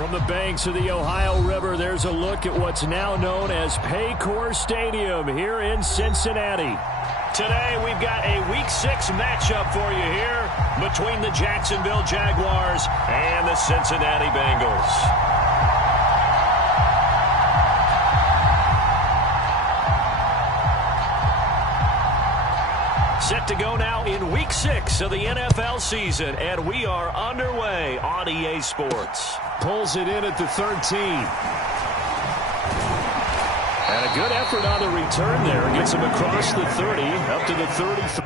From the banks of the Ohio River, there's a look at what's now known as Paycor Stadium here in Cincinnati. Today, we've got a Week 6 matchup for you here between the Jacksonville Jaguars and the Cincinnati Bengals. Set to go now in Week 6 of the NFL season, and we are underway on EA Sports. Pulls it in at the 13. And a good effort on the return there. Gets him across the 30, up to the 33.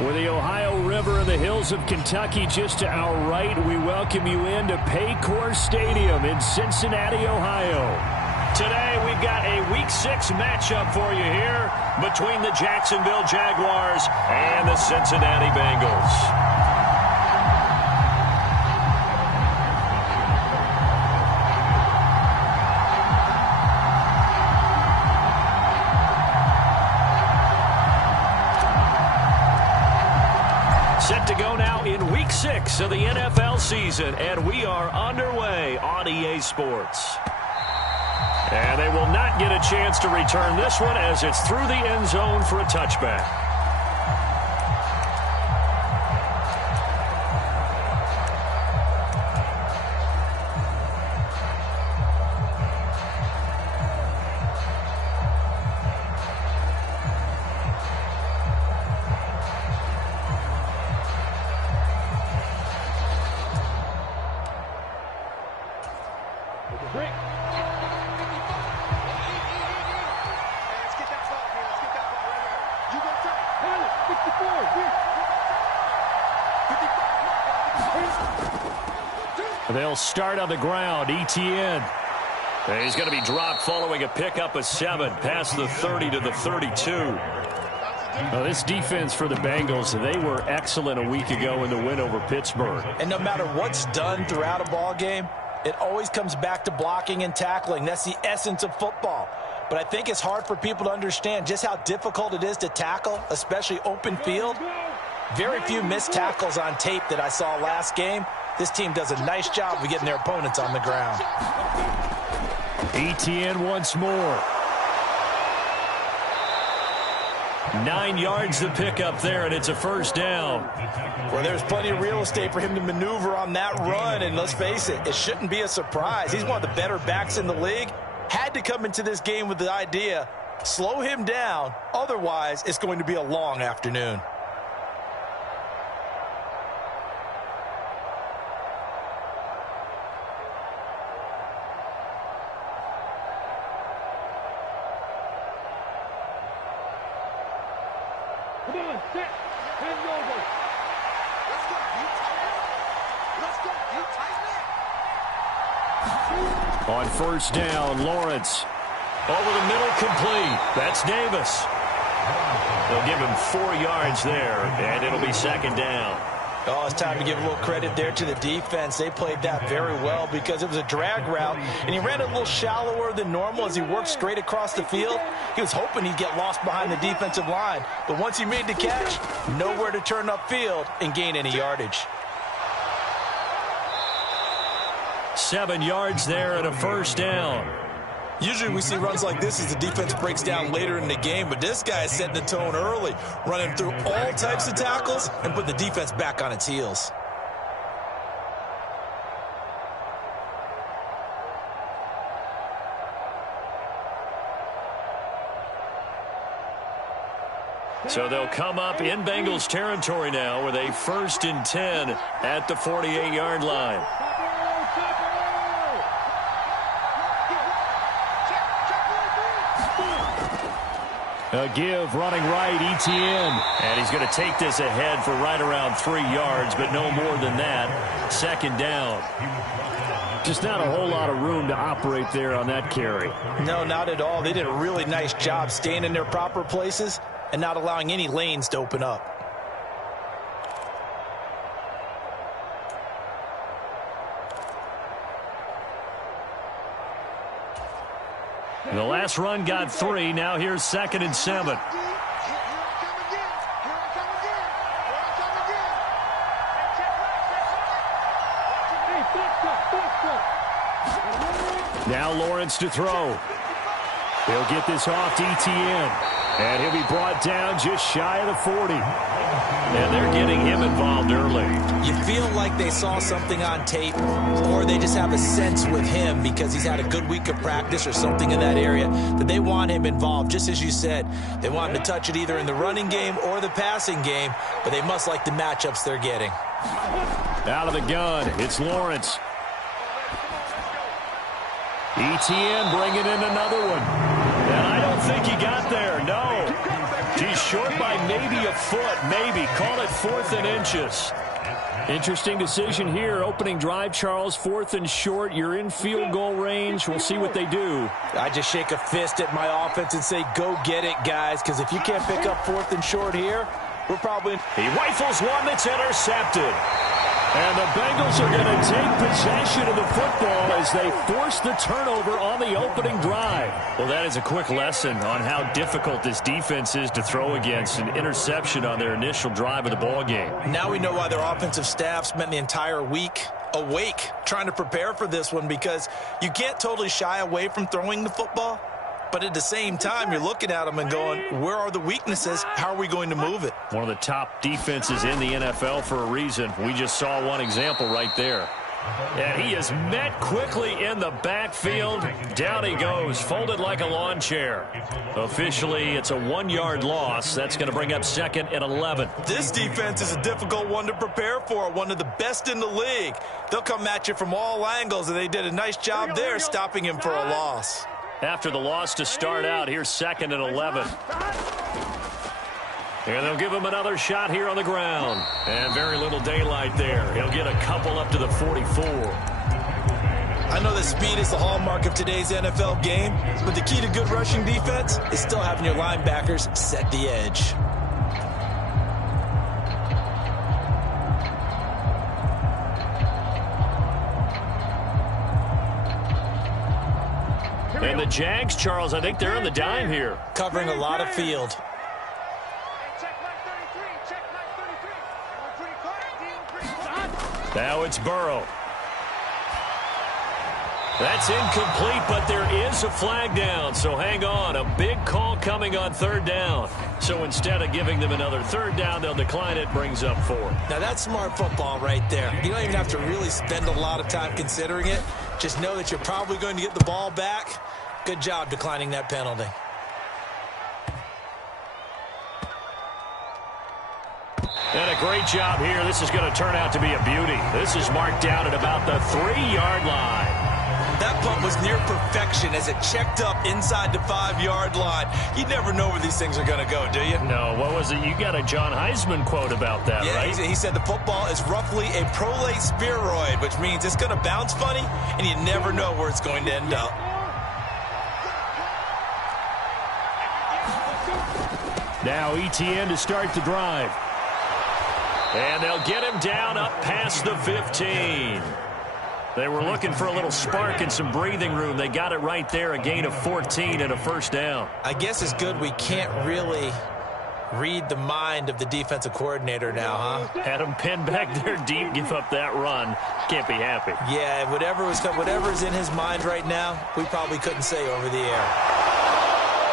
With the Ohio River and the hills of Kentucky just to our right, we welcome you into Paycor Stadium in Cincinnati, Ohio. Today, we've got a Week 6 matchup for you here between the Jacksonville Jaguars and the Cincinnati Bengals. Set to go now in Week 6 of the NFL season, and we are underway on EA Sports. And they will not get a chance to return this one as it's through the end zone for a touchback. They'll start on the ground. Etienne. And he's going to be dropped following a pickup of 7 past the 30 to the 32. Well, this defense for the Bengals, they were excellent a week ago in the win over Pittsburgh. And no matter what's done throughout a ball game, it always comes back to blocking and tackling. That's the essence of football. But I think it's hard for people to understand just how difficult it is to tackle, especially open field. Very few missed tackles on tape that I saw last game. This team does a nice job of getting their opponents on the ground. ETN once more. 9 yards to pick up there, and it's a first down. Well, there's plenty of real estate for him to maneuver on that run, and let's face it, it shouldn't be a surprise. He's one of the better backs in the league. Had to come into this game with the idea, slow him down, otherwise it's going to be a long afternoon. Come on, set, hand over. Let's go, you tight man. On first down, Lawrence. Over the middle, complete. That's Davis. They'll give him 4 yards there, and it'll be second down. Oh, it's time to give a little credit there to the defense. They played that very well because it was a drag route, and he ran a little shallower than normal as he worked straight across the field. He was hoping he'd get lost behind the defensive line, but once he made the catch, nowhere to turn upfield and gain any yardage. 7 yards there and a first down. Usually we see runs like this as the defense breaks down later in the game, but this guy is setting the tone early, running through all types of tackles and put the defense back on its heels. So they'll come up in Bengals territory now with a 1st and 10 at the 48-yard line. A give, running right, ETN. And he's going to take this ahead for right around 3 yards, but no more than that. Second down. Just not a whole lot of room to operate there on that carry. No, not at all. They did a really nice job staying in their proper places and not allowing any lanes to open up. The last run got 3. Now here's 2nd and 7. Now Lawrence to throw. He'll get this off to ETN. And he'll be brought down just shy of the 40. And they're getting him involved early. You feel like they saw something on tape, or they just have a sense with him because he's had a good week of practice or something in that area that they want him involved. Just as you said, they want him to touch it either in the running game or the passing game, but they must like the matchups they're getting. Out of the gun, it's Lawrence. ETN bringing in another one. And I don't think he got there, no. He's short by maybe a foot, maybe. Call it 4th and inches. Interesting decision here. Opening drive, Charles, 4th and short. You're in field goal range. We'll see what they do. I just shake a fist at my offense and say, go get it, guys, because if you can't pick up 4th and short here, we're probably... He rifles one that's intercepted. And the Bengals are going to take possession of the football as they force the turnover on the opening drive. Well, that is a quick lesson on how difficult this defense is to throw against. An interception on their initial drive of the ball game. Now we know why their offensive staff spent the entire week awake trying to prepare for this one, because you can't totally shy away from throwing the football. But at the same time, you're looking at them and going, where are the weaknesses? How are we going to move it? One of the top defenses in the NFL for a reason. We just saw one example right there. And he is met quickly in the backfield. Down he goes, folded like a lawn chair. Officially, it's a 1-yard loss. That's going to bring up 2nd and 11. This defense is a difficult one to prepare for, one of the best in the league. They'll come at you from all angles, and they did a nice job there stopping him for a loss. After the loss to start out, here's 2nd and 11. And they'll give him another shot here on the ground. And very little daylight there. He'll get a couple up to the 44. I know that speed is the hallmark of today's NFL game, but the key to good rushing defense is still having your linebackers set the edge. And the Jags, Charles, I think they're on the dime here. Covering a lot of field. Check mark 33. Check mark 33. Now it's Burrow. That's incomplete, but there is a flag down, so hang on. A big call coming on third down. So instead of giving them another third down, they'll decline it, brings up 4. Now that's smart football right there. You don't even have to really spend a lot of time considering it. Just know that you're probably going to get the ball back. Good job declining that penalty. And a great job here. This is going to turn out to be a beauty. This is marked down at about the 3-yard line. That punt was near perfection as it checked up inside the 5-yard line. You never know where these things are going to go, do you? No, what was it? You got a John Heisman quote about that, yeah, right? He said the football is roughly a prolate spheroid, which means it's going to bounce funny, and you never know where it's going to end up. Now ETN to start the drive. And they'll get him down up past the 15. They were looking for a little spark and some breathing room. They got it right there, a gain of 14 and a first down. I guess it's good we can't really read the mind of the defensive coordinator now, huh? Had him pinned back there deep, give up that run. Can't be happy. Yeah, whatever's in his mind right now, we probably couldn't say over the air.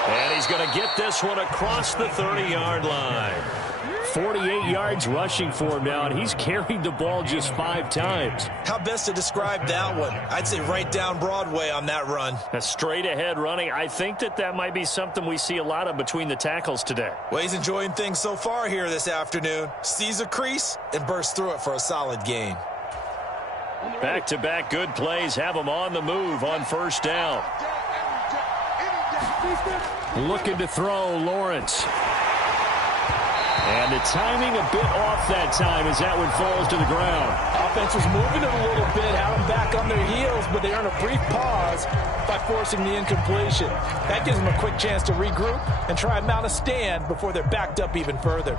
And he's going to get this one across the 30-yard line. 48 yards rushing for him now, and he's carried the ball just 5 times. How best to describe that one? I'd say right down Broadway on that run. A straight-ahead running. I think that might be something we see a lot of between the tackles today. Well, he's enjoying things so far here this afternoon. Sees a crease and bursts through it for a solid gain. Back-to-back good plays have him on the move on first down. Looking to throw, Lawrence. And the timing a bit off that time as that one falls to the ground. Offense was moving it a little bit, had them back on their heels, but they earn a brief pause by forcing the incompletion. That gives them a quick chance to regroup and try and mount a stand before they're backed up even further.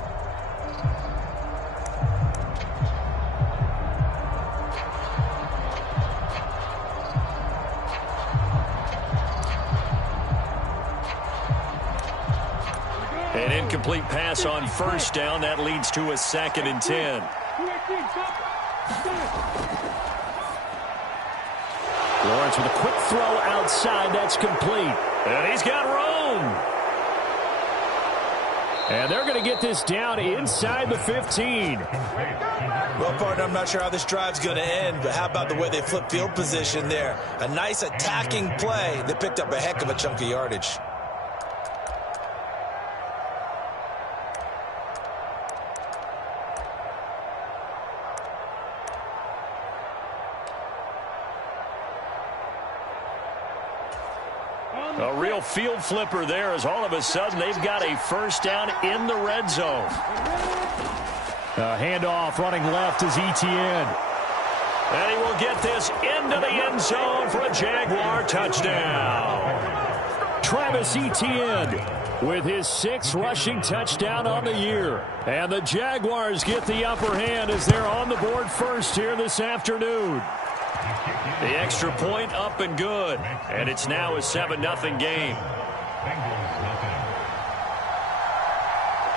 An incomplete pass on first down. That leads to a 2nd and 10. Lawrence with a quick throw outside. That's complete. And he's got room. And they're going to get this down inside the 15. Well, partner, I'm not sure how this drive's going to end, but how about the way they flip field position there? A nice attacking play that picked up a heck of a chunk of yardage. A real field flipper there as all of a sudden they've got a first down in the red zone. Handoff running left is ETN. And he will get this into the end zone for a Jaguar touchdown. Travis Etienne with his 6th rushing touchdown on the year. And the Jaguars get the upper hand as they're on the board first here this afternoon. The extra point up and good. And it's now a 7-0 game.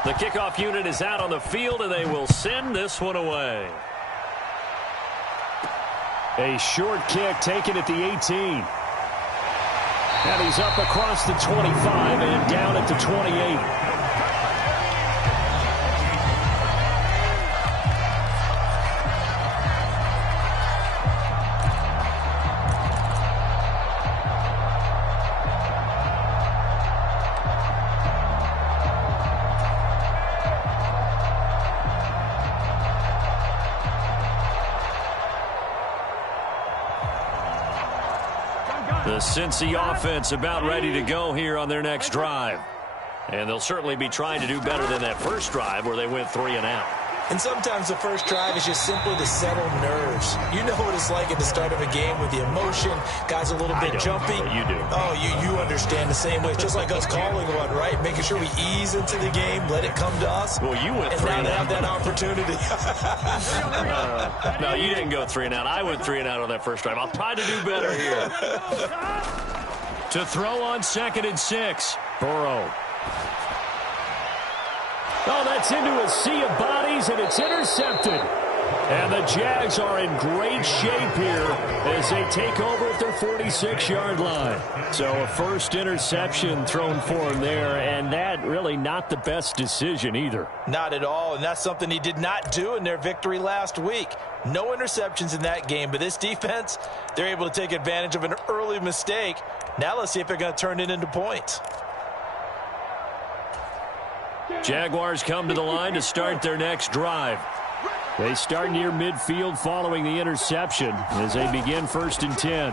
The kickoff unit is out on the field, and they will send this one away. A short kick taken at the 18. And he's up across the 25 and down at the 28. The Cincy offense about ready to go here on their next drive. And they'll certainly be trying to do better than that first drive where they went 3 and out. And sometimes the first drive is just simply to settle nerves. You know what it's like at the start of a game with the emotion. Guys a little bit jumpy. You do. Oh, you understand the same way. It's just like us calling one, right? Making sure we ease into the game, let it come to us. Well, you went 3 and and now they have that opportunity. No, you didn't go 3 and out. I went 3 and out on that first drive. I'll try to do better here. To throw on 2nd and 6. Burrow. Oh, that's into a sea of bodies, and it's intercepted. And the Jags are in great shape here as they take over at their 46-yard line. So a first interception thrown for him there, and that really not the best decision either. Not at all, and that's something he did not do in their victory last week. No interceptions in that game, but this defense, they're able to take advantage of an early mistake. Now let's see if they're going to turn it into points. Jaguars come to the line to start their next drive. They start near midfield following the interception as they begin 1st and 10.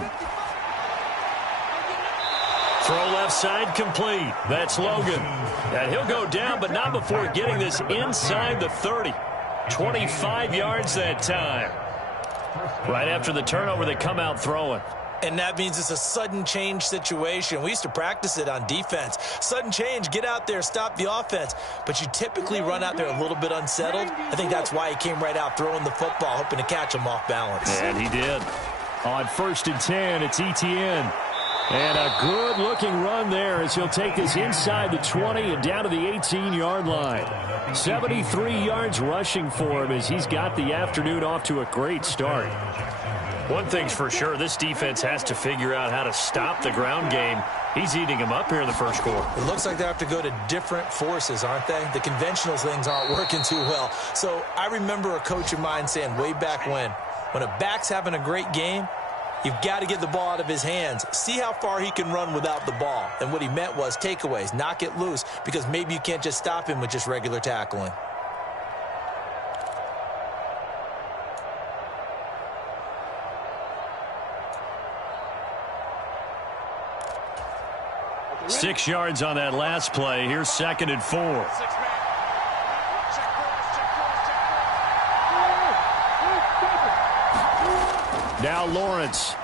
Throw left side complete. That's Logan. And he'll go down, but not before getting this inside the 30. 25 yards that time. Right after the turnover, they come out throwing. And that means it's a sudden change situation. We used to practice it on defense. Sudden change, get out there, stop the offense. But you typically run out there a little bit unsettled. I think that's why he came right out throwing the football, hoping to catch him off balance. And he did. On 1st and 10, it's Etienne. And a good-looking run there as he'll take this inside the 20 and down to the 18-yard line. 73 yards rushing for him as he's got the afternoon off to a great start. One thing's for sure, this defense has to figure out how to stop the ground game. He's eating them up here in the first quarter. It looks like they have to go to different forces, aren't they? The conventional things aren't working too well. So I remember a coach of mine saying way back when a back's having a great game, you've got to get the ball out of his hands. See how far he can run without the ball. And what he meant was takeaways, knock it loose, because maybe you can't just stop him with just regular tackling. Six yards on that last play. Here's 2nd and 4. Now Lawrence.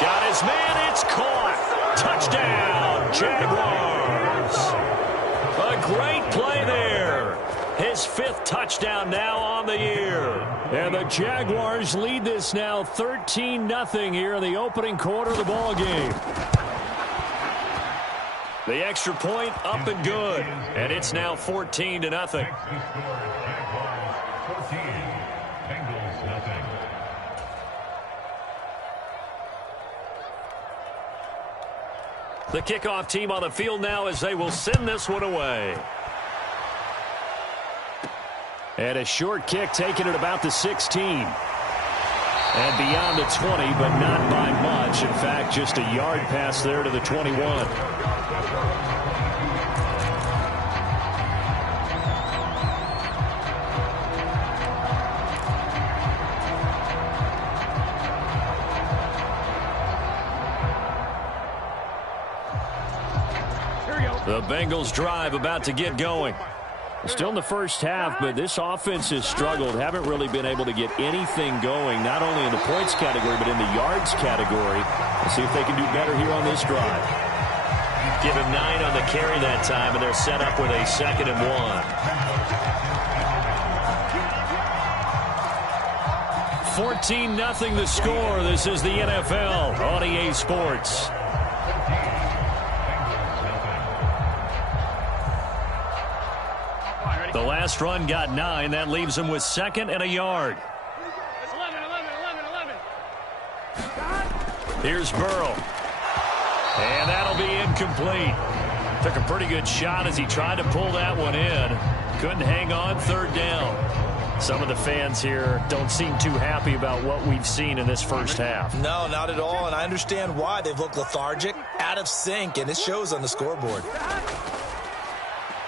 Got his man. It's caught. Touchdown, Jaguars. A great play there. His 5th touchdown now on the year. And the Jaguars lead this now 13-0 here in the opening quarter of the ball game. The extra point up and good. And it's now 14-0. The kickoff team on the field now as they will send this one away. And a short kick taken at about the 16. And beyond the 20, but not by much. In fact, just a yard pass there to the 21. The Bengals drive about to get going. Still in the first half, but this offense has struggled. Haven't really been able to get anything going, not only in the points category, but in the yards category. We'll see if they can do better here on this drive. Give him 9 on the carry that time, and they're set up with a 2nd and 1. 14-0 the score. This is the NFL on EA Sports. The last run got 9. That leaves him with 2nd and a yard. 11. Here's Burrow. And that'll be incomplete. Took a pretty good shot as he tried to pull that one in. Couldn't hang on. 3rd down. Some of the fans here don't seem too happy about what we've seen in this first half. No, not at all, and I understand why. They've looked lethargic, out of sync, and it shows on the scoreboard.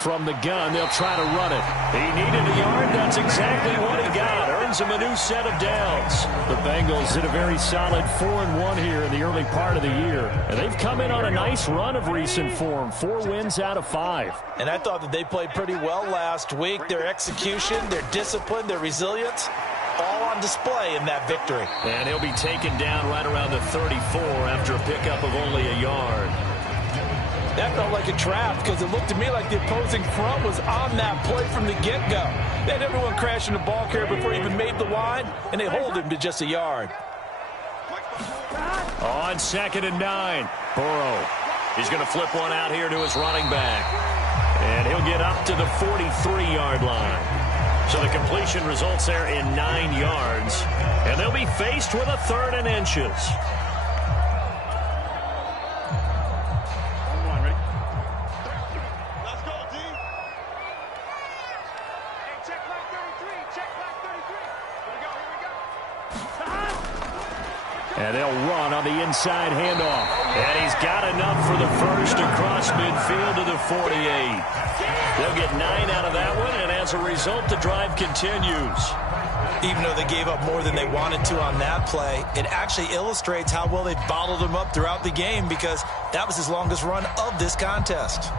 From the gun, they'll try to run it. He needed a yard. That's exactly what he got. Earns him a new set of downs. The Bengals did a very solid 4-1 here in the early part of the year. And they've come in on a nice run of recent form. 4 wins out of 5. And I thought that they played pretty well last week. Their execution, their discipline, their resilience, all on display in that victory. And he'll be taken down right around the 34 after a pickup of only a yard. That felt like a trap because it looked to me like the opposing front was on that play from the get-go. They had everyone crashing the ball carrier before he even made the line, and they hold him to just a yard. On 2nd and 9, Burrow. He's going to flip one out here to his running back. And he'll get up to the 43-yard line. So the completion results there in 9 yards. And they'll be faced with a 3rd and inches. And they'll run on the inside handoff. And he's got enough for the first across midfield to the 48. They'll get 9 out of that one, and as a result, the drive continues. Even though they gave up more than they wanted to on that play, it actually illustrates how well they bottled them up throughout the game, because that was his longest run of this contest.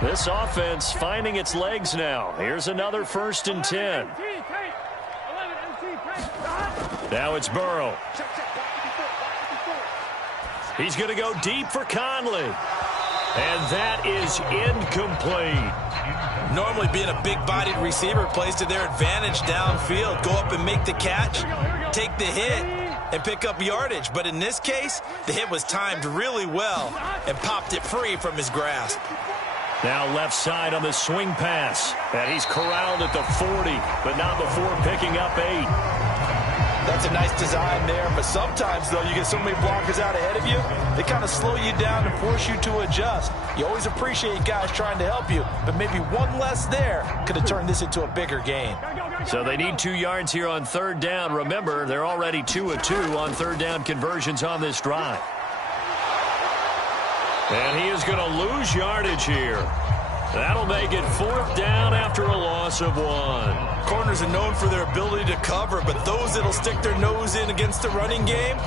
This offense finding its legs now. Here's another 1st and 10. Now it's Burrow. He's going to go deep for Conley. And that is incomplete. Normally being a big-bodied receiver plays to their advantage downfield. Go up and make the catch, take the hit, and pick up yardage. But in this case, the hit was timed really well and popped it free from his grasp. Now left side on the swing pass. And he's corralled at the 40, but not before picking up 8. That's a nice design there, but sometimes, though, you get so many blockers out ahead of you, they kind of slow you down and force you to adjust. You always appreciate guys trying to help you, but maybe one less there could have turned this into a bigger gain. So they need 2 yards here on 3rd down. Remember, they're already 2 of 2 on 3rd down conversions on this drive. And he is going to lose yardage here. That'll make it 4th down after a loss of 1. Corners are known for their ability to cover, but those that'll stick their nose in against the running game,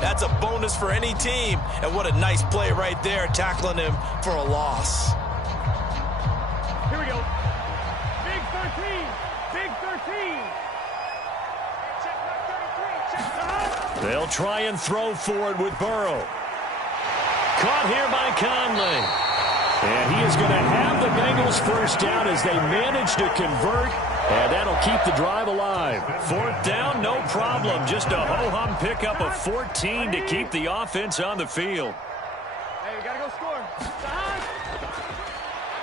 that's a bonus for any team. And what a nice play right there, tackling him for a loss. Here we go. Big 13. Big 13. Check back 33. Check back. They'll try and throw for it with Burrow. Caught here by Conley. And he is going to have the Bengals 1st down as they manage to convert, and that'll keep the drive alive. 4th down, no problem. Just a ho-hum pickup of 14 to keep the offense on the field. Hey, you got to go score.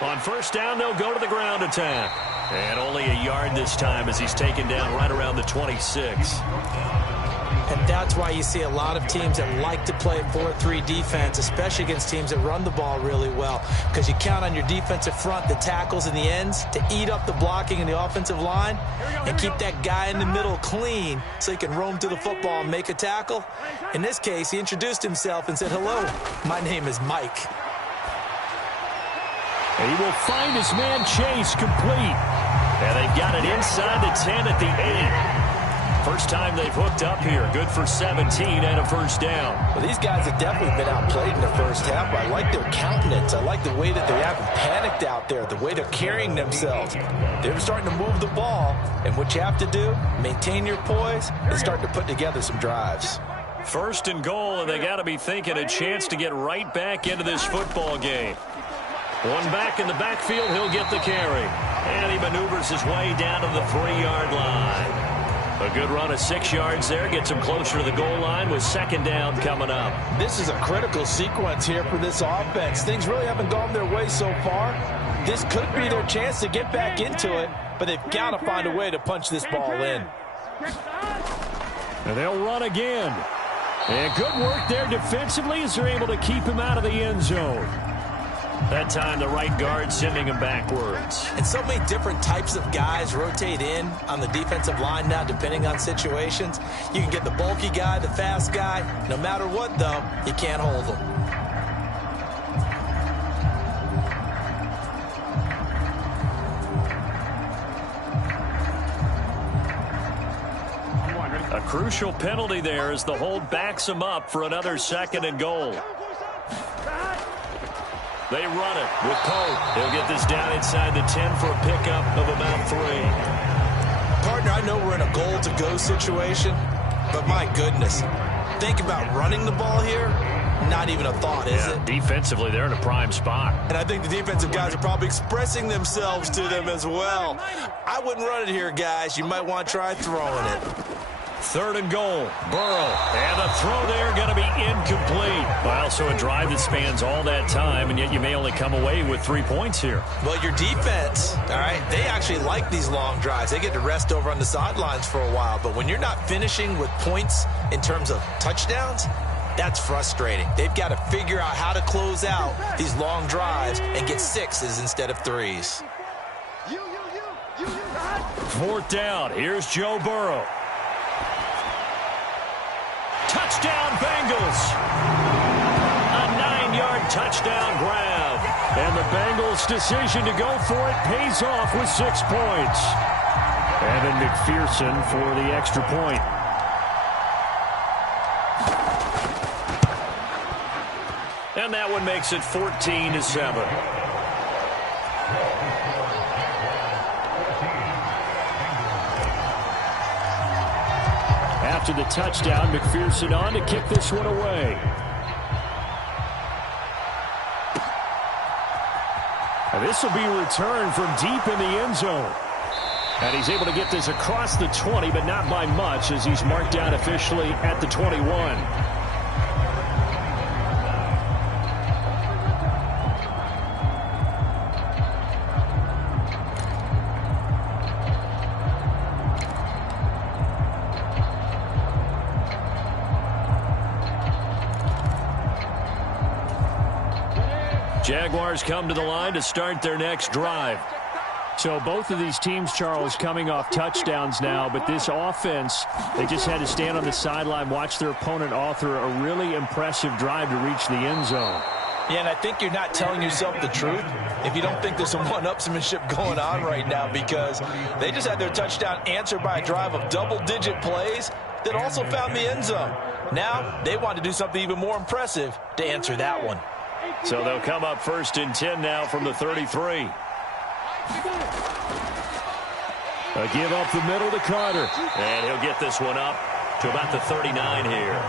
On 1st down, they'll go to the ground attack. And only a yard this time as he's taken down right around the 26. And that's why you see a lot of teams that like to play 4-3 defense, especially against teams that run the ball really well, because you count on your defensive front, the tackles and the ends, to eat up the blocking in the offensive line and keep that guy in the middle clean so he can roam to the football and make a tackle. In this case, he introduced himself and said, "Hello, my name is Mike." And he will find his man Chase complete. And they've got it inside the 10 at the 8. First time they've hooked up here. Good for 17 and a 1st down. Well, these guys have definitely been outplayed in the first half. I like their countenance. I like the way that they haven't panicked out there, the way they're carrying themselves. They're starting to move the ball, and what you have to do, maintain your poise and start to put together some drives. 1st and goal, and they got to be thinking a chance to get right back into this football game. One back in the backfield, he'll get the carry. And he maneuvers his way down to the 3-yard line. A good run of 6 yards there. Gets him closer to the goal line with 2nd down coming up. This is a critical sequence here for this offense. Things really haven't gone their way so far. This could be their chance to get back into it, but they've got to find a way to punch this ball in. And they'll run again. And good work there defensively as they're able to keep him out of the end zone. That time, the right guard sending him backwards. And so many different types of guys rotate in on the defensive line now, depending on situations. You can get the bulky guy, the fast guy. No matter what, though, you can't hold them. A crucial penalty there as the hold backs him up for another 2nd and goal. They run it with Pope. They'll get this down inside the 10 for a pickup of about 3. Partner, I know we're in a goal-to-go situation, but my goodness, think about running the ball here. Not even a thought, is it? Defensively, they're in a prime spot. And I think the defensive guys are probably expressing themselves to them as well. I wouldn't run it here, guys. You might want to try throwing it. 3rd and goal. Burrow. And the throw there going to be incomplete. Well, so a drive that spans all that time, and yet you may only come away with 3 points here. Well, your defense, all right, they actually like these long drives. They get to rest over on the sidelines for a while. But when you're not finishing with points in terms of touchdowns, that's frustrating. They've got to figure out how to close out these long drives and get 6s instead of 3s. 4th down. Here's Joe Burrow. Touchdown, Bengals. A 9-yard touchdown grab. And the Bengals' decision to go for it pays off with 6 points. Evan McPherson for the extra point. And that one makes it 14-7. After the touchdown, McPherson on to kick this one away. And this will be returned from deep in the end zone. And he's able to get this across the 20, but not by much, as he's marked down officially at the 21. Jaguars come to the line to start their next drive. So both of these teams, Charles, coming off touchdowns now, but this offense, they just had to stand on the sideline, watch their opponent author a really impressive drive to reach the end zone. Yeah, and I think you're not telling yourself the truth if you don't think there's some one-upsmanship going on right now, because they just had their touchdown answered by a drive of double-digit plays that also found the end zone. Now they want to do something even more impressive to answer that one. So they'll come up 1st and 10 now from the 33. A give up the middle to Carter. And he'll get this one up to about the 39 here.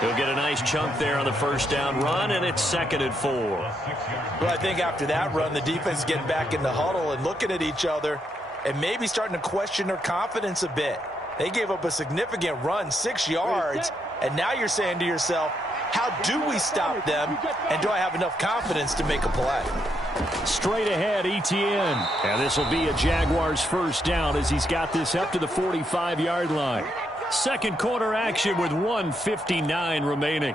He'll get a nice chunk there on the 1st down run, and it's 2nd and 4. Well, I think after that run, the defense is getting back in the huddle and looking at each other and maybe starting to question their confidence a bit. They gave up a significant run, 6 yards, and now you're saying to yourself, how do we stop them, and do I have enough confidence to make a play? Straight ahead, Etienne. And this will be a Jaguars 1st down as he's got this up to the 45-yard line. 2nd quarter action with 1:59 remaining.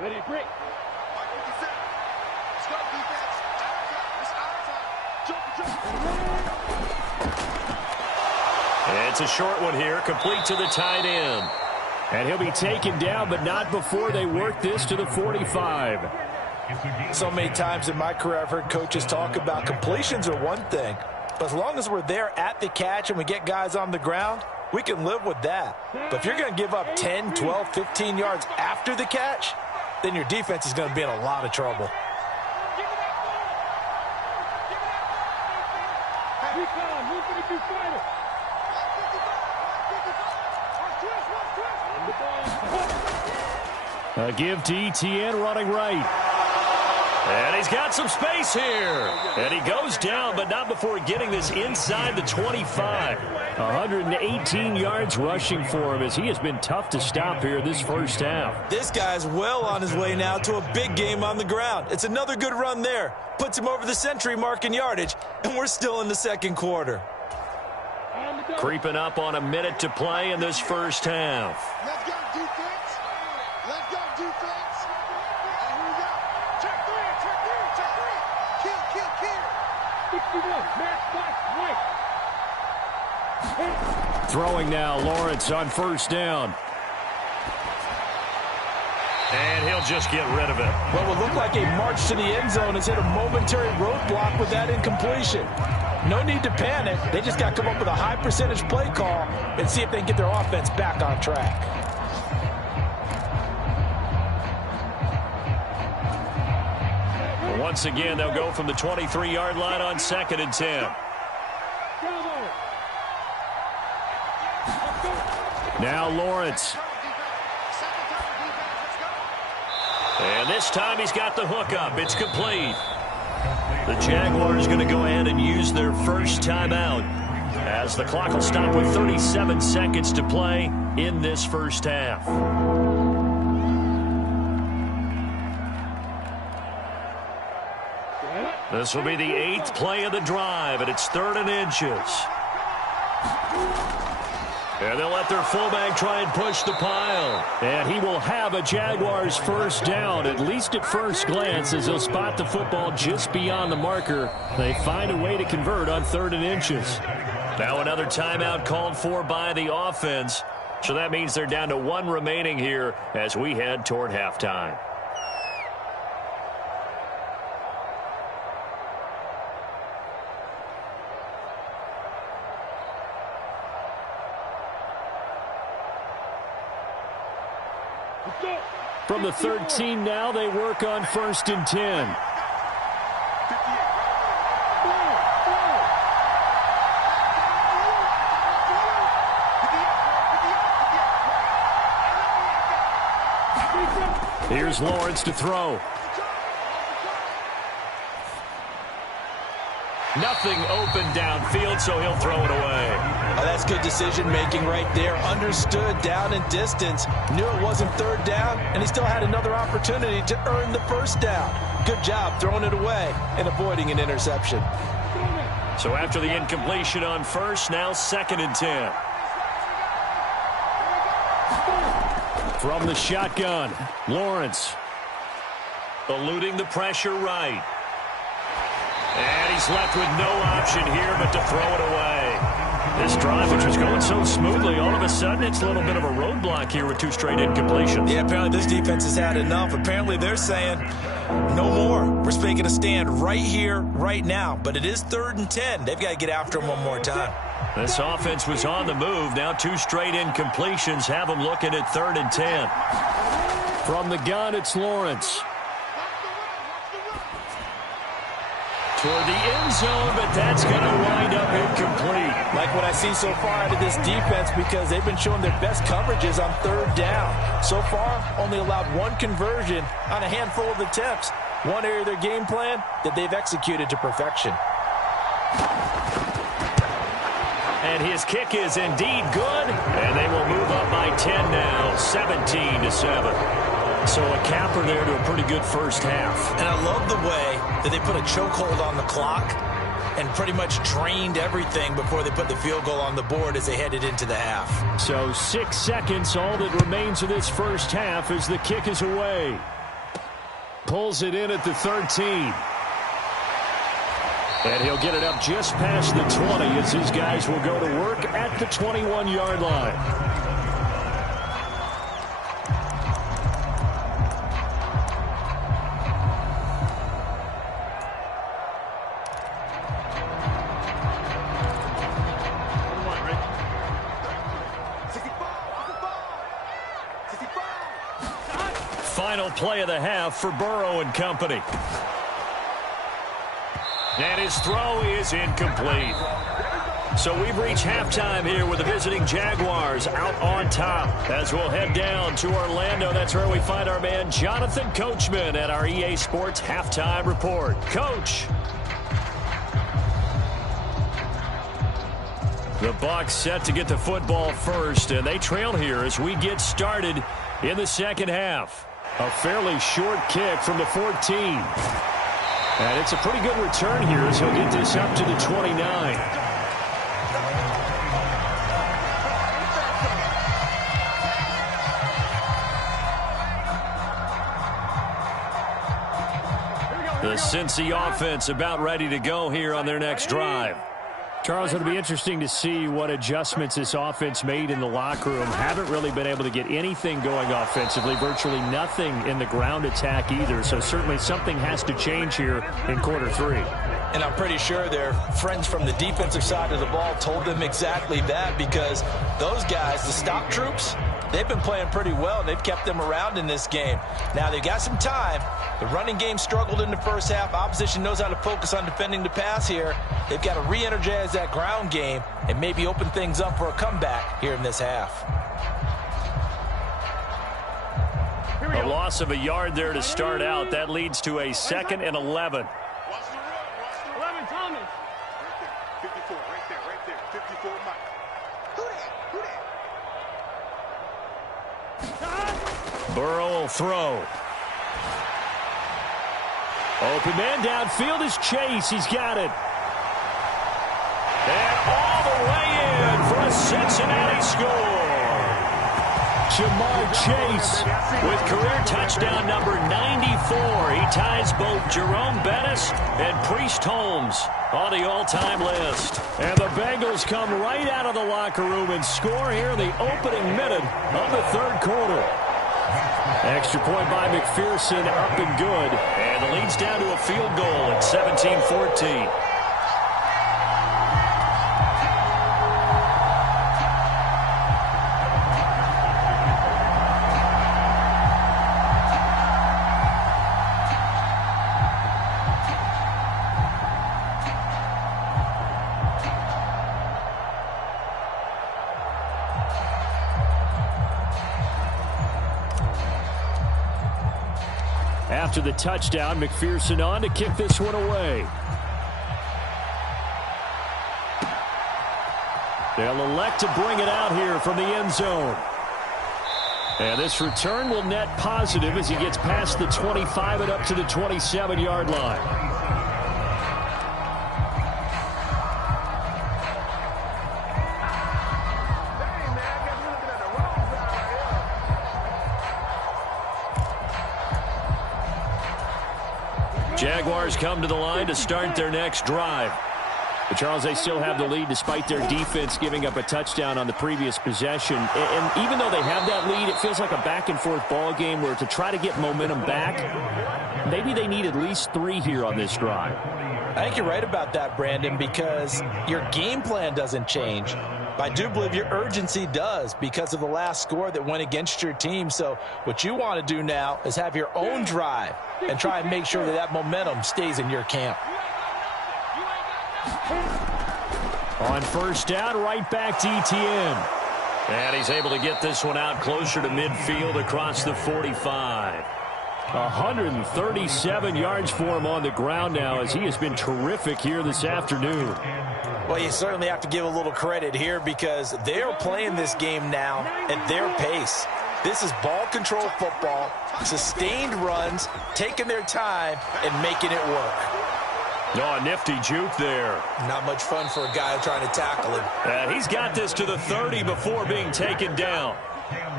Ready, break. It's a short one here, complete to the tight end. And he'll be taken down, but not before they work this to the 45. So many times in my career, I've heard coaches talk about completions are one thing, but as long as we're there at the catch and we get guys on the ground, we can live with that. But if you're going to give up 10, 12, 15 yards after the catch, then your defense is going to be in a lot of trouble. A give to Etienne running right. And he's got some space here. And he goes down, but not before getting this inside the 25. 118 yards rushing for him as he has been tough to stop here this 1st half. This guy's well on his way now to a big game on the ground. It's another good run there. Puts him over the century mark in yardage, and we're still in the 2nd quarter. Creeping up on a minute to play in this 1st half. Let's go, defense. Let's go, defense. And here we go. Check 3. Kill. 61. Match right. Throwing now, Lawrence on 1st down. And he'll just get rid of it. What would look like a march to the end zone has hit a momentary roadblock with that incompletion. No need to panic. They just got to come up with a high percentage play call and see if they can get their offense back on track. Once again, they'll go from the 23-yard line on 2nd and 10. Now Lawrence. And this time he's got the hook up. It's complete. The Jaguars going to go ahead and use their first timeout as the clock will stop with 37 seconds to play in this first half. This will be the 8th play of the drive, and it's 3rd and inches. And they'll let their fullback try and push the pile. And he will have a Jaguars first down, at least at first glance, as he'll spot the football just beyond the marker. They find a way to convert on 3rd and inches. Now another timeout called for by the offense. So that means they're down to 1 remaining here as we head toward halftime. From the 13 now, they work on 1st and 10. Here's Lawrence to throw. Nothing open downfield, so he'll throw it away. Oh, that's good decision-making right there. Understood down and distance. Knew it wasn't 3rd down, and he still had another opportunity to earn the first down. Good job throwing it away and avoiding an interception. So after the incompletion on 1st, now 2nd and 10. From the shotgun, Lawrence eluding the pressure right. And he's left with no option here but to throw it away. This drive, which was going so smoothly, all of a sudden it's a little bit of a roadblock here with 2 straight incompletions. Yeah, apparently this defense has had enough. Apparently they're saying, no more. We're making a stand right here, right now. But it is 3rd and 10. They've got to get after him one more time. This offense was on the move. Now 2 straight incompletions have them looking at 3rd and 10. From the gun, it's Lawrence. Toward the end zone, but that's going to wind up incomplete. Like what I see so far out of this defense, because they've been showing their best coverages on 3rd down. So far, only allowed 1 conversion on a handful of attempts. One area of their game plan that they've executed to perfection. And his kick is indeed good, and they will move up by 10 now, 17-7. So a capper there to a pretty good first half. And I love the way that they put a chokehold on the clock and pretty much drained everything before they put the field goal on the board as they headed into the half. So 6 seconds, all that remains of this first half as the kick is away. Pulls it in at the 13. And he'll get it up just past the 20 as his guys will go to work at the 21-yard line. Final play of the half for Burrow and company. And his throw is incomplete. So we've reached halftime here with the visiting Jaguars out on top. As we'll head down to Orlando, that's where we find our man Jonathan Coachman at our EA Sports Halftime Report. Coach. The Bucs set to get the football first, and they trail here as we get started in the second half. A fairly short kick from the 14. And it's a pretty good return here as he'll get this up to the 29. The Cincy offense about ready to go here on their next drive. Charles, it'll be interesting to see what adjustments this offense made in the locker room. Haven't really been able to get anything going offensively, virtually nothing in the ground attack either. So certainly something has to change here in quarter 3. And I'm pretty sure their friends from the defensive side of the ball told them exactly that, because those guys, the stop troops, they've been playing pretty well. They've kept them around in this game. Now, they've got some time. The running game struggled in the first half. Opposition knows how to focus on defending the pass here. They've got to re-energize that ground game and maybe open things up for a comeback here in this half. A loss of a yard there to start out. That leads to a 2nd and 11. Watch the run. 11, Thomas. Right there. 54, right there. 54, Mike. Who that? Burrow will throw. Open man downfield is Chase. He's got it. And all the way in for a Cincinnati score. Jamar Chase with career touchdown number 94. He ties both Jerome Bettis and Priest Holmes on the all-time list. And the Bengals come right out of the locker room and score here in the opening minute of the 3rd quarter. Extra point by McPherson, up and good. And the lead's down to a field goal at 17-14. After the touchdown, McPherson on to kick this one away. They'll elect to bring it out here from the end zone. And this return will net positive as he gets past the 25 and up to the 27-yard line. Jaguars come to the line to start their next drive. But Charles, they still have the lead despite their defense giving up a touchdown on the previous possession. And even though they have that lead, it feels like a back-and-forth ball game where to try to get momentum back, maybe they need at least 3 here on this drive. I think you're right about that, Brandon, because your game plan doesn't change. I do believe your urgency does because of the last score that went against your team. So what you want to do now is have your own drive and try and make sure that that momentum stays in your camp. On first down, right back to Etienne. And he's able to get this one out closer to midfield across the 45. 137 yards for him on the ground now as he has been terrific here this afternoon. Well, you certainly have to give a little credit here because they are playing this game now at their pace. This is ball control football, sustained runs, taking their time and making it work. Oh, a nifty juke there. Not much fun for a guy trying to tackle him. He's got this to the 30 before being taken down.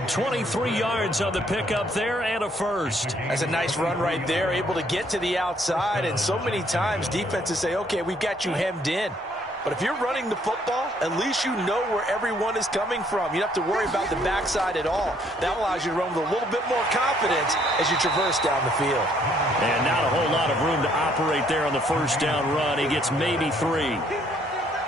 23 yards on the pickup there and a first. That's a nice run right there, able to get to the outside. And so many times defenses say, okay, we've got you hemmed in. But if you're running the football, at least you know where everyone is coming from. You don't have to worry about the backside at all. That allows you to run with a little bit more confidence as you traverse down the field. And not a whole lot of room to operate there on the first down run. He gets maybe 3.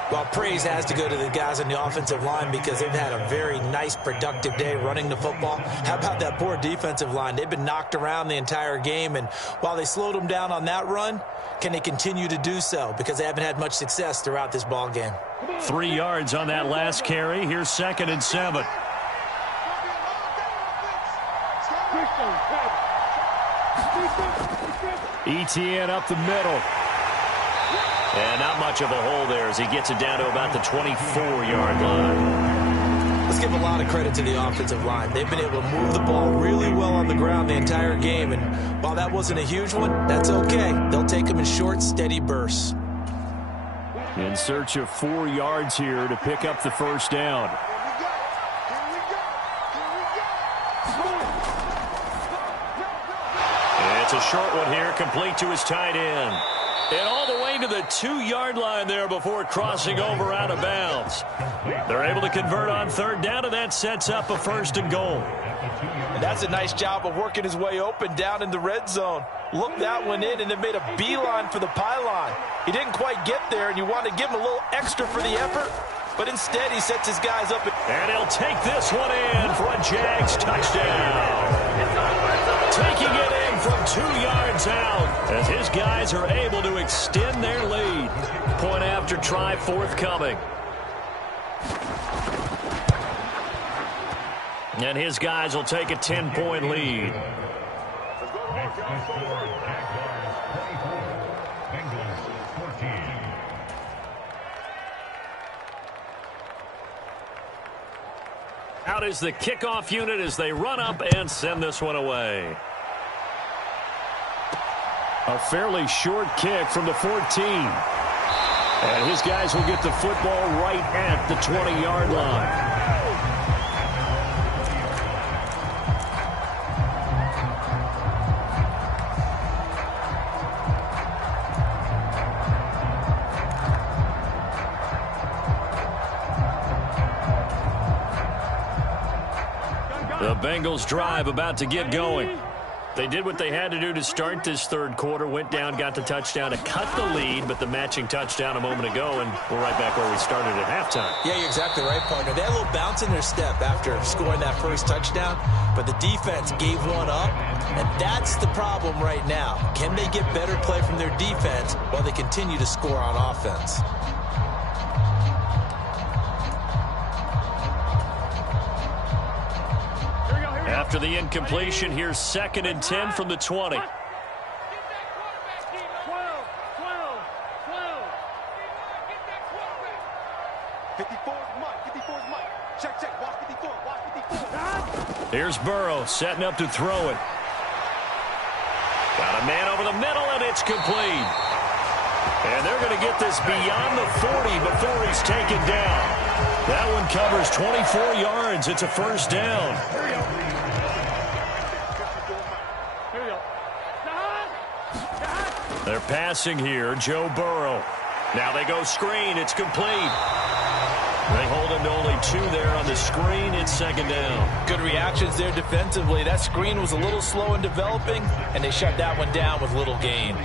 Well, praise has to go to the guys on the offensive line because they've had a very nice, productive day running the football. How about that poor defensive line? They've been knocked around the entire game, and while they slowed them down on that run, can they continue to do so? Because they haven't had much success throughout this ball game. 3 yards on that last carry. Here's 2nd and 7. Etienne up the middle. And not much of a hole there as he gets it down to about the 24-yard line. Let's give a lot of credit to the offensive line. They've been able to move the ball really well on the ground the entire game. And while that wasn't a huge one, that's okay. They'll take them in short, steady bursts. In search of 4 yards here to pick up the first down. It's a short one here, complete to his tight end. And all the way to the 2-yard line there before crossing over out of bounds. They're able to convert on 3rd down, and that sets up a 1st and goal. And that's a nice job of working his way open down in the red zone. Looked that one in and then made a beeline for the pylon. He didn't quite get there, and you want to give him a little extra for the effort. But instead, he sets his guys up. And he'll take this one in for a Jags touchdown. Taking it in from 2 yards out as his guys are able to extend their lead. Point after try forthcoming. And his guys will take a 10-point lead. Out is the kickoff unit as they run up and send this one away. A fairly short kick from the 14. And his guys will get the football right at the 20-yard line. The Bengals drive about to get going. They did what they had to do to start this third quarter, went down, got the touchdown to cut the lead, but the matching touchdown a moment ago, and we're right back where we started at halftime. Yeah, you're exactly right, partner. They had a little bounce in their step after scoring that first touchdown, but the defense gave one up, and that's the problem right now. Can they get better play from their defense while they continue to score on offense? After the incompletion, here's 2nd and 10 from the 20. 12. Here's Burrow setting up to throw it. Got a man over the middle, and it's complete. And they're going to get this beyond the 40 before he's taken down. That one covers 24 yards. It's a first down. They're passing here, Joe Burrow. Now they go screen. It's complete. They hold him to only 2 there on the screen. It's 2nd down. Good reactions there defensively. That screen was a little slow in developing, and they shut that one down with little gain.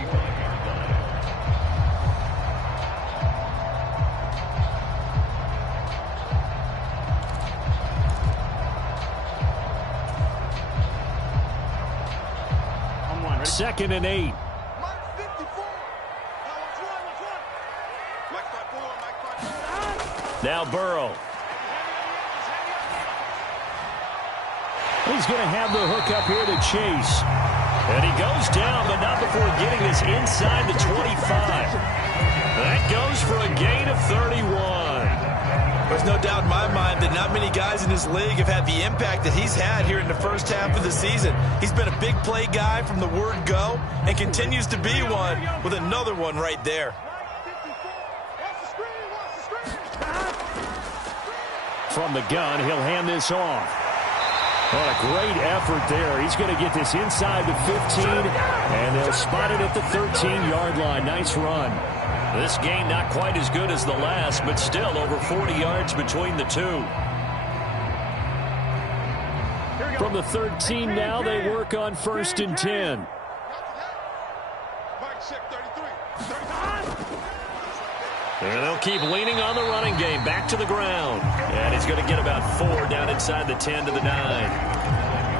Second and 8. Now Burrow. He's going to have the hook up here to Chase. And he goes down, but not before getting this inside the 25. That goes for a gain of 31. There's no doubt in my mind that not many guys in this league have had the impact that he's had here in the first half of the season. He's been a big play guy from the word go and continues to be one with another one right there. From the gun, he'll hand this off. What a great effort there. He's going to get this inside the 15, and they'll spot it at the 13-yard line. Nice run. This game not quite as good as the last, but still over 40 yards between the two. From the 13 now, they work on 1st and 10. And they'll keep leaning on the running game. Back to the ground. And he's going to get about 4 down inside the 10 to the 9.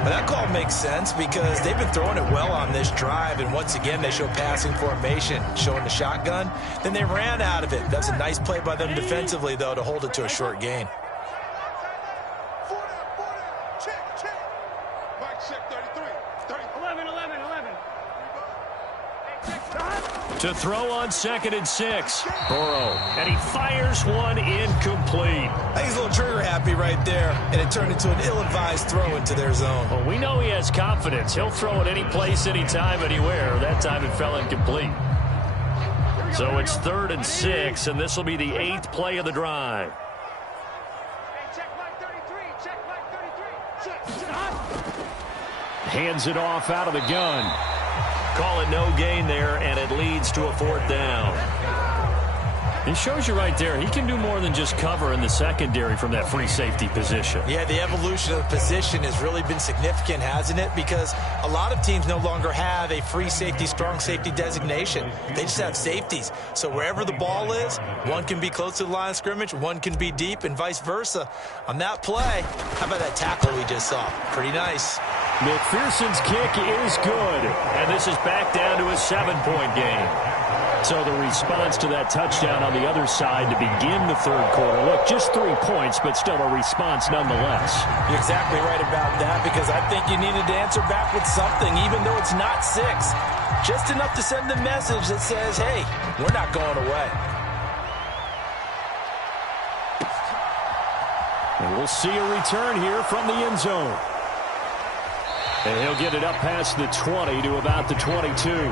But that call makes sense because they've been throwing it well on this drive, and once again they show passing formation, showing the shotgun. Then they ran out of it. That's a nice play by them defensively, though, to hold it to a short gain. To throw on 2nd and 6. Burrow. And he fires one incomplete. I think he's a little trigger happy right there, and it turned into an ill-advised throw into their zone. Well, we know he has confidence. He'll throw it any place, anytime, anywhere. That time it fell incomplete. So it's 3rd and 6, and this will be the 8th play of the drive. Hands it off out of the gun. Call it no gain there, and it leads to a 4th down. It shows you right there, he can do more than just cover in the secondary from that free safety position. Yeah, the evolution of the position has really been significant, hasn't it? Because a lot of teams no longer have a free safety, strong safety designation. They just have safeties. So wherever the ball is, one can be close to the line of scrimmage, one can be deep, and vice versa. On that play, how about that tackle we just saw? Pretty nice. McPherson's kick is good, and this is back down to a 7-point game. So the response to that touchdown on the other side to begin the third quarter. Look, just 3 points, but still a response nonetheless. You're exactly right about that, because I think you needed to answer back with something, even though it's not 6. Just enough to send the message that says, hey, we're not going away. And we'll see a return here from the end zone. And he'll get it up past the 20 to about the 22.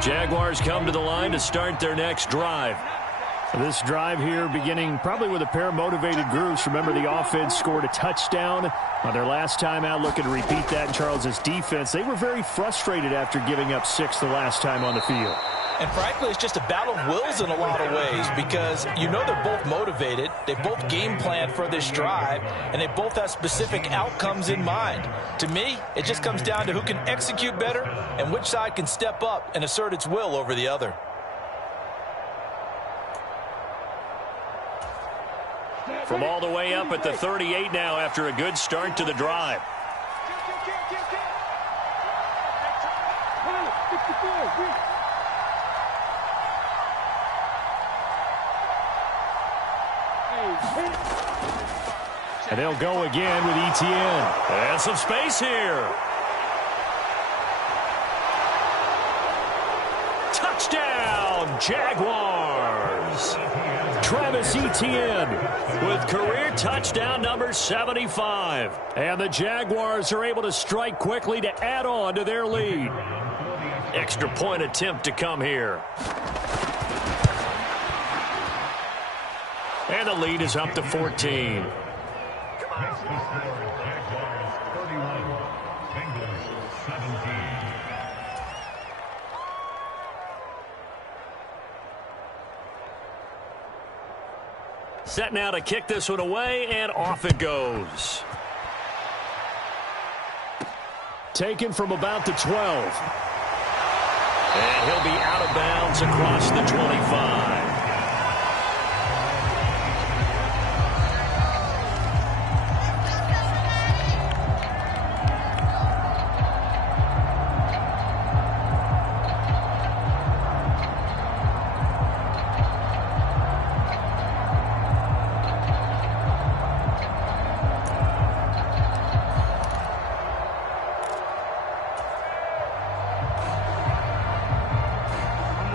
Jaguars come to the line to start their next drive. This drive here beginning probably with a pair of motivated groups. Remember, the offense scored a touchdown on their last time out, looking to repeat that in Charles' defense. They were very frustrated after giving up 6 the last time on the field. And frankly, it's just a battle of wills in a lot of ways, because you know they're both motivated, they both game planned for this drive, and they both have specific outcomes in mind. To me, it just comes down to who can execute better and which side can step up and assert its will over the other. From all the way up at the 38 now after a good start to the drive. And they'll go again with Etienne. And some space here. Touchdown, Jaguars. Travis Etienne with career touchdown number 75. And the Jaguars are able to strike quickly to add on to their lead. Extra point attempt to come here. And the lead is up to 14. Set now to kick this one away, and off it goes. Taken from about the 12. And he'll be out of bounds across the 25.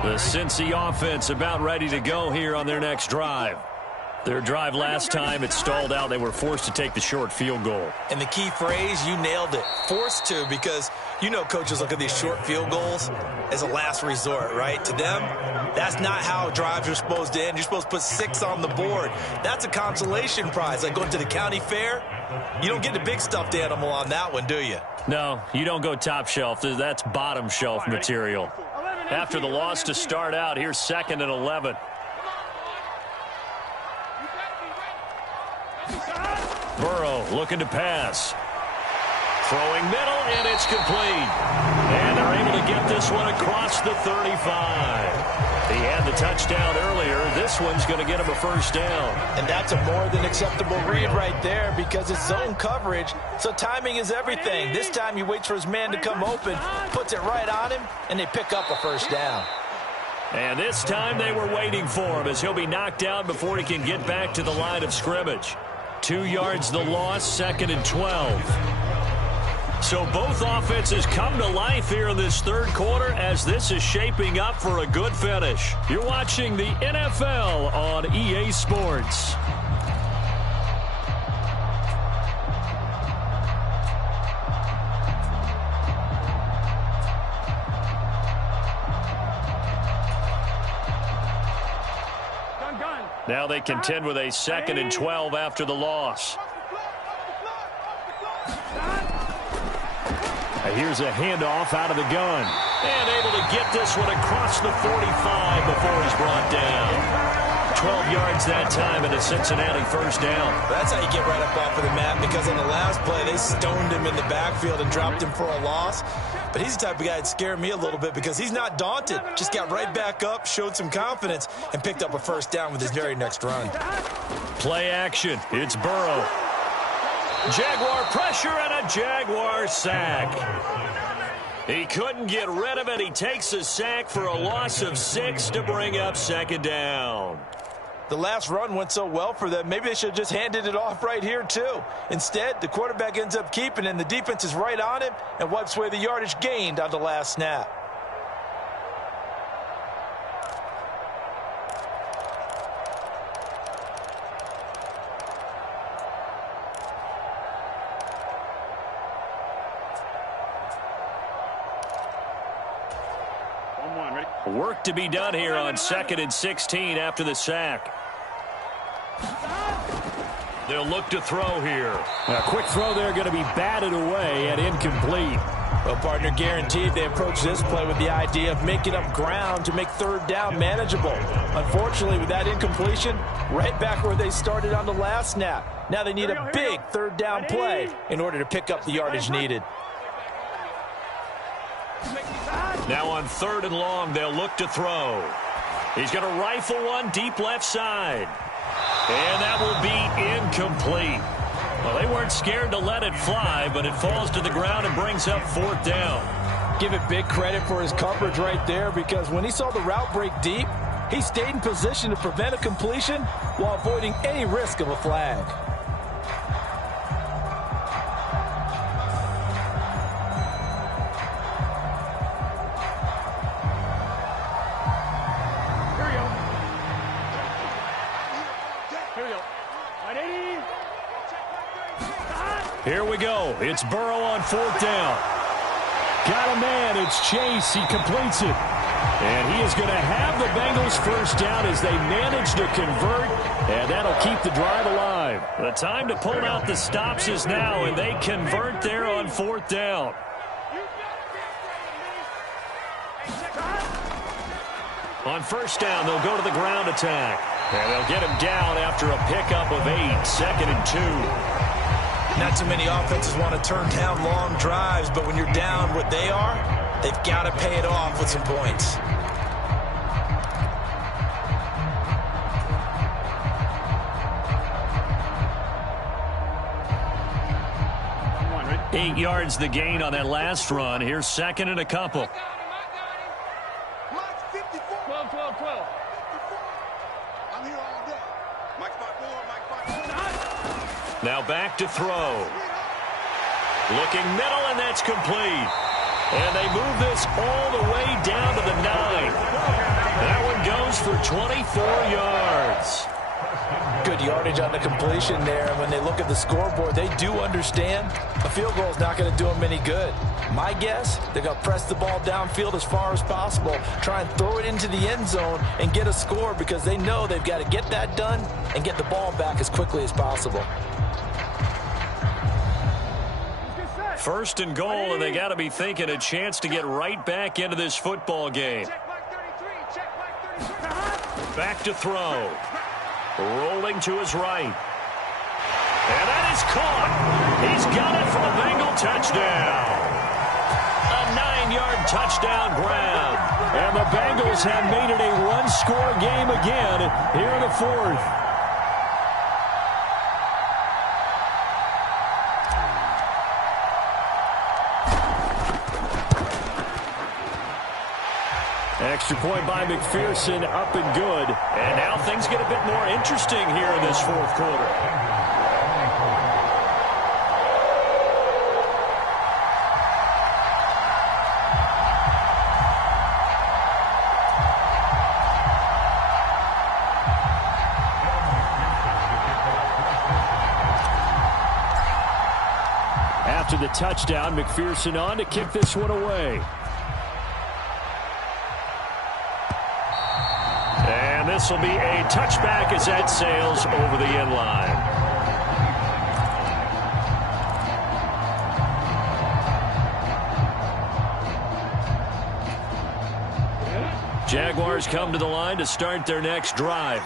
The Cincy offense about ready to go here on their next drive. Their drive last time, it stalled out. They were forced to take the short field goal. And the key phrase, you nailed it, forced to, because you know coaches look at these short field goals as a last resort, right? To them, that's not how drives are supposed to end. You're supposed to put 6 on the board. That's a consolation prize. Like going to the county fair, you don't get the big stuffed animal on that one, do you? No, you don't go top shelf. That's bottom shelf material. After the loss to start out, here's 2nd and 11. Burrow looking to pass. Throwing middle, and it's complete. And they're able to get this one across the 35. He had the touchdown earlier. This one's going to get him a first down. And that's a more than acceptable read right there, because it's zone coverage, so timing is everything. This time he waits for his man to come open, puts it right on him, and they pick up a first down. And this time they were waiting for him, as he'll be knocked down before he can get back to the line of scrimmage. 2 yards the loss, 2nd and 12. So both offenses come to life here in this third quarter, as this is shaping up for a good finish. You're watching the NFL on EA Sports. Now they contend with a 2nd and 12 after the loss. Here's a handoff out of the gun. And able to get this one across the 45 before he's brought down. 12 yards that time and a Cincinnati first down. That's how you get right up off of the mat, because on the last play, they stoned him in the backfield and dropped him for a loss. But he's the type of guy that scared me a little bit because he's not daunted. Just got right back up, showed some confidence, and picked up a first down with his very next run. Play action. It's Burrow. Jaguar pressure and a Jaguar sack. He couldn't get rid of it. He takes a sack for a loss of 6 to bring up second down. The last run went so well for them, maybe they should have just handed it off right here too. Instead, the quarterback ends up keeping it, and the defense is right on him and wipes away the yardage gained on the last snap. Work to be done here on 2nd and 16 after the sack. They'll look to throw here. A quick throw there, going to be batted away and incomplete. Well, partner, guaranteed they approach this play with the idea of making up ground to make third down manageable. Unfortunately, with that incompletion, right back where they started on the last snap. Now they need a big third down play in order to pick up the yardage needed. Now on 3rd and long, they'll look to throw. He's going to rifle one deep left side. And that will be incomplete. Well, they weren't scared to let it fly, but it falls to the ground and brings up 4th down. Give it big credit for his coverage right there, because when he saw the route break deep, he stayed in position to prevent a completion while avoiding any risk of a flag. 180. Here we go. It's Burrow on 4th down. Got a man. It's Chase. He completes it. And he is going to have the Bengals first down as they manage to convert, and that'll keep the drive alive. The time to pull out the stops is now, and they convert there on 4th down. On 1st down, they'll go to the ground attack. And they'll get him down after a pickup of 8, 2nd and 2. Not too many offenses want to turn down long drives, but when you're down what they are, they've got to pay it off with some points. Come on, Rick. 8 yards the gain on that last run. Here's 2nd and a couple. 12. I'm here all day. Mike 5-4. Now back to throw. Looking middle, and that's complete. And they move this all the way down to the 9. That one goes for 24 yards. Good yardage on the completion there. And when they look at the scoreboard, they do understand a field goal is not going to do them any good. My guess, they're going to press the ball downfield as far as possible, try and throw it into the end zone and get a score, because they know they've got to get that done and get the ball back as quickly as possible. 1st and goal, and they got to be thinking a chance to get right back into this football game. Back to throw. Rolling to his right. And that is caught. He's got it for a Bengal touchdown. A 9-yard touchdown grab. And the Bengals have made it a one-score game again here in the 4th. Extra point by McPherson, up and good. And now things get a bit more interesting here in this 4th quarter. After the touchdown, McPherson on to kick this one away. And this will be a touchback as that sails over the end line. Jaguars come to the line to start their next drive.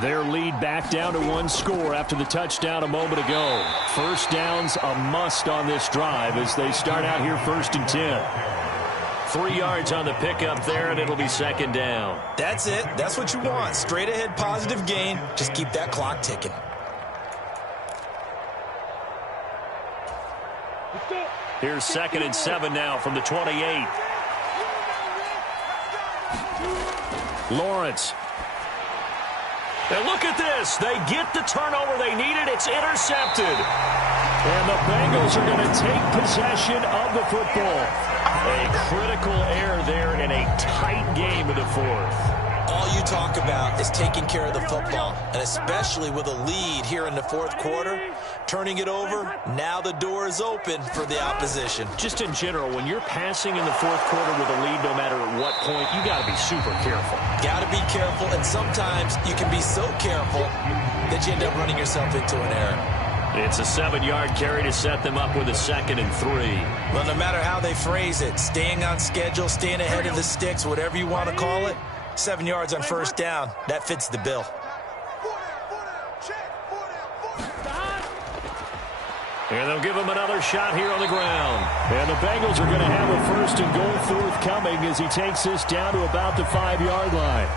Their lead back down to one score after the touchdown a moment ago. First down's a must on this drive as they start out here 1st and 10. 3 yards on the pickup there, and it'll be 2nd down. That's it. That's what you want. Straight ahead positive gain. Just keep that clock ticking. Here's 2nd and 7 now from the 28. Lawrence. And look at this. They get the turnover they needed. It's intercepted. And the Bengals are going to take possession of the football. A critical error there in a tight game in the 4th. All you talk about is taking care of the football, and especially with a lead here in the 4th quarter, turning it over, now the door is open for the opposition. Just in general, when you're passing in the 4th quarter with a lead, no matter at what point, you got to be super careful. Got to be careful, and sometimes you can be so careful that you end up running yourself into an error. It's a 7-yard carry to set them up with a 2nd and 3. Well, no matter how they phrase it, staying on schedule, staying ahead of the sticks, whatever you want to call it, 7 yards on 1st down, that fits the bill. And they'll give him another shot here on the ground. And the Bengals are going to have a 1st and goal forthcoming as he takes this down to about the 5-yard line.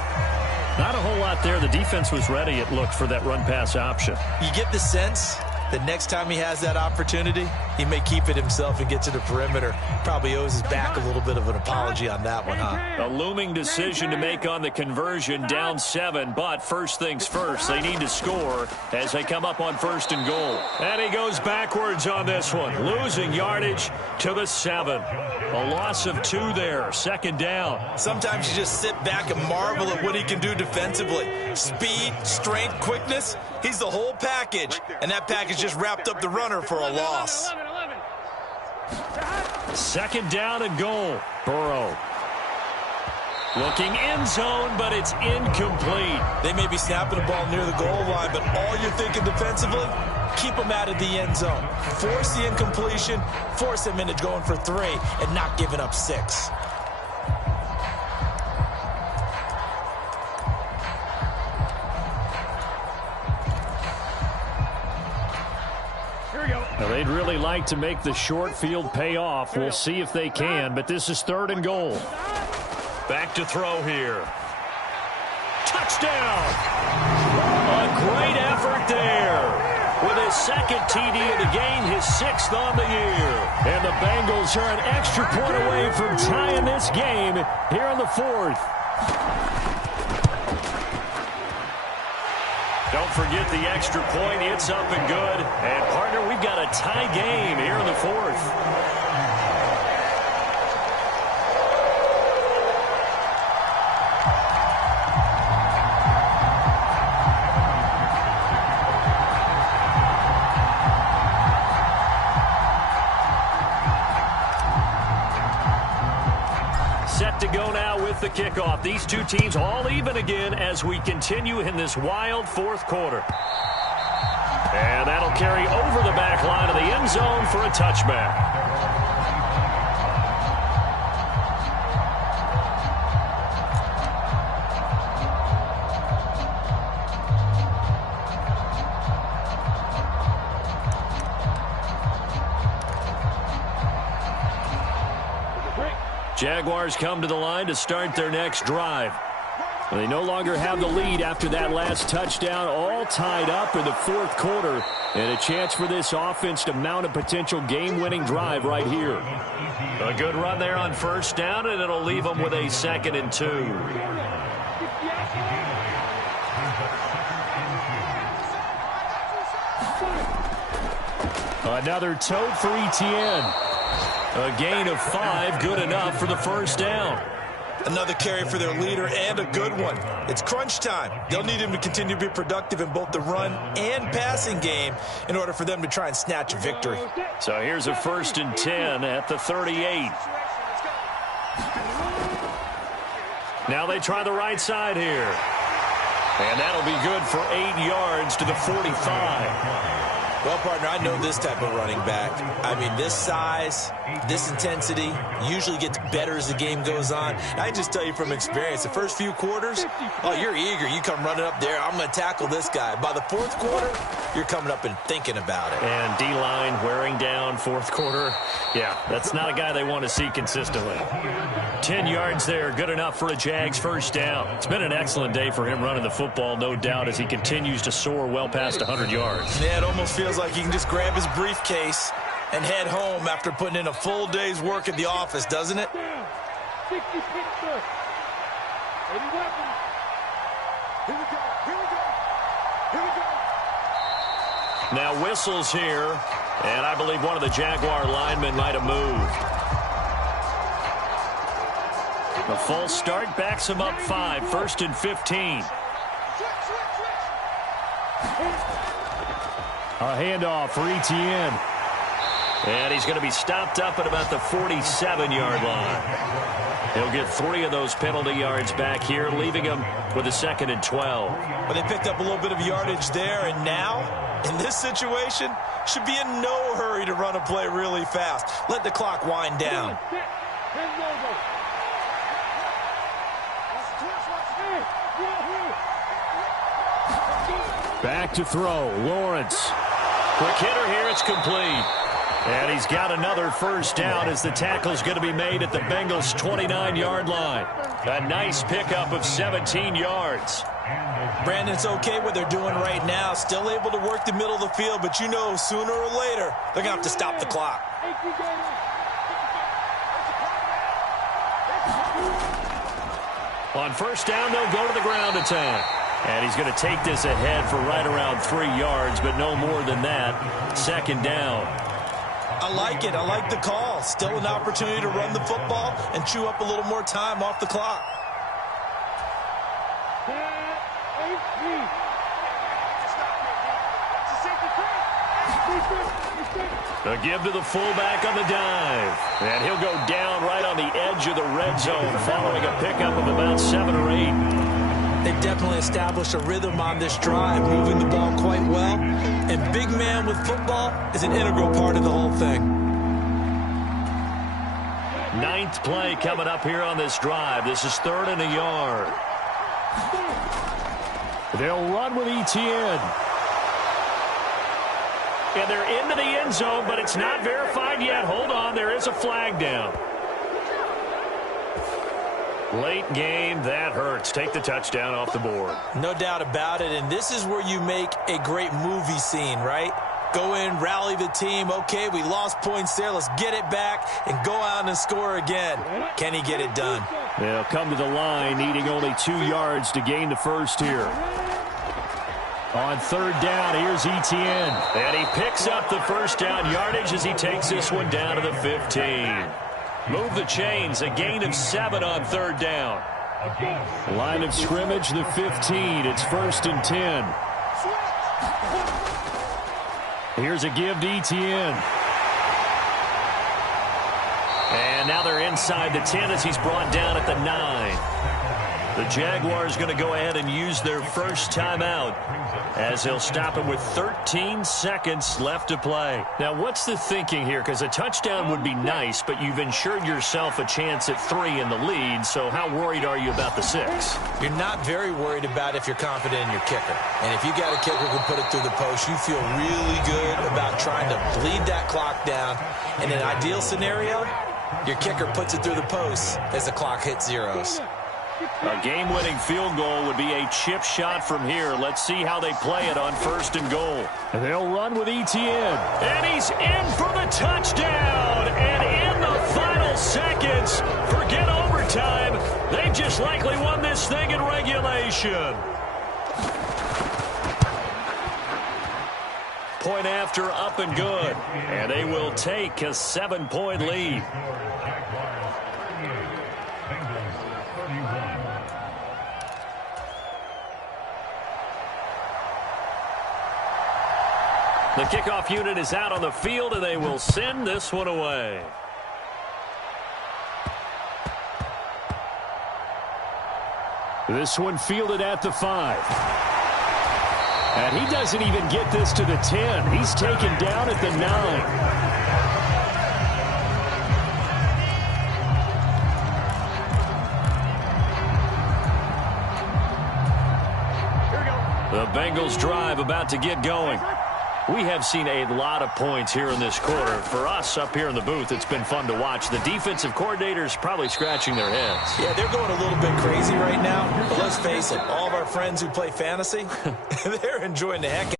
Not a whole lot there. The defense was ready, it looked, for that run-pass option. You get the sense that next time he has that opportunity, he may keep it himself and get to the perimeter. Probably owes his back a little bit of an apology on that one, huh? A looming decision to make on the conversion, down 7, but first things first, they need to score as they come up on 1st and goal. And he goes backwards on this one, losing yardage to the 7. A loss of 2 there, 2nd down. Sometimes you just sit back and marvel at what he can do defensively. Speed, strength, quickness, he's the whole package, and that package just wrapped up the runner for a loss. 2nd down and goal. Burrow. Looking end zone, but it's incomplete. They may be snapping the ball near the goal line, but all you're thinking defensively, keep them out of the end zone. Force the incompletion, force them into going for 3, and not giving up 6. Now, they'd really like to make the short field pay off. We'll see if they can, but this is 3rd and goal. Back to throw here. Touchdown! A great effort there. With his 2nd TD of the game, his 6th on the year. And the Bengals are an extra point away from tying this game here in the 4th. Don't forget the extra point. It's up and good. And, partner, we've got a tie game here in the 4th. Set to go now with the kickoff. These two teams all even again as we continue in this wild 4th quarter. And that'll carry over the back line of the end zone for a touchback. Jaguars come to the line to start their next drive. They no longer have the lead after that last touchdown, all tied up in the 4th quarter, and a chance for this offense to mount a potential game-winning drive right here. A good run there on 1st down, and it'll leave them with a 2nd and 2. Another tote for Etienne. A gain of 5, good enough for the 1st down. Another carry for their leader, and a good one. It's crunch time. They'll need him to continue to be productive in both the run and passing game in order for them to try and snatch a victory. So here's a 1st and 10 at the 38. Now they try the right side here. And that'll be good for 8 yards to the 45. Well, partner, I know this type of running back. I mean, this size, this intensity usually gets better as the game goes on. And I just tell you from experience, the first few quarters, oh, you're eager. You come running up there, I'm going to tackle this guy. By the fourth quarter, you're coming up and thinking about it. And D-line wearing down fourth quarter. Yeah, that's not a guy they want to see consistently. 10 yards there, good enough for a Jags first down. It's been an excellent day for him running the football, no doubt, as he continues to soar well past 100 yards. Yeah, it almost feels like he can just grab his briefcase and head home after putting in a full day's work at the office, doesn't it? 60 picture. 80 weapons. Here we go. Here we go. Here we go. Now whistles here, and I believe one of the Jaguar linemen might have moved. The false start backs him up 5, 1st and 15. A handoff for Etienne. And he's going to be stopped up at about the 47-yard line. He'll get 3 of those penalty yards back here, leaving him with a 2nd and 12. Well, they picked up a little bit of yardage there, and now, in this situation, should be in no hurry to run a play really fast. Let the clock wind down. Back to throw, Lawrence. Quick hitter here, it's complete. And he's got another first down as the tackle's going to be made at the Bengals' 29-yard line. A nice pickup of 17 yards. Brandon, it's okay what they're doing right now. Still able to work the middle of the field, but you know sooner or later they're going to have to stop the clock. On first down, they'll go to the ground attack. And he's going to take this ahead for right around 3 yards, but no more than that. 2nd down. I like it. I like the call. Still an opportunity to run the football and chew up a little more time off the clock. The give to the fullback on the dive. And he'll go down right on the edge of the red zone following a pickup of about 7 or 8. They've definitely established a rhythm on this drive, moving the ball quite well. And big man with football is an integral part of the whole thing. 9th play coming up here on this drive. This is 3rd and a yard. They'll run with Etienne. And they're into the end zone, but it's not verified yet. Hold on, there is a flag down. Late game, that hurts. Take the touchdown off the board. No doubt about it, and this is where you make a great movie scene, right? Go in, rally the team. Okay, we lost points there. Let's get it back and go out and score again. Can he get it done? They'll come to the line, needing only 2 yards to gain the first here. On 3rd down, here's Etienne. And he picks up the first down yardage as he takes this one down to the 15. Move the chains, a gain of 7 on 3rd down. Line of scrimmage, the 15. It's 1st and 10. Here's a give to Etienne. And now they're inside the 10 as he's brought down at the 9. The Jaguars going to go ahead and use their first timeout as they'll stop him with 13 seconds left to play. Now, what's the thinking here? Because a touchdown would be nice, but you've ensured yourself a chance at 3 in the lead, so how worried are you about the 6? You're not very worried about if you're confident in your kicker. And if you got a kicker who can put it through the post, you feel really good about trying to bleed that clock down. In an ideal scenario, your kicker puts it through the post as the clock hits zeros. A game-winning field goal would be a chip shot from here. Let's see how they play it on 1st and goal. And they'll run with Etienne. And he's in for the touchdown. And in the final seconds, forget overtime. They just likely won this thing in regulation. Point after, up and good. And they will take a 7-point lead. The kickoff unit is out on the field, and they will send this one away. This one fielded at the 5. And he doesn't even get this to the 10. He's taken down at the 9. The Bengals drive about to get going. We have seen a lot of points here in this quarter. For us up here in the booth, it's been fun to watch. The defensive coordinators probably scratching their heads. Yeah, they're going a little bit crazy right now. But let's face it, all of our friends who play fantasy, they're enjoying the heck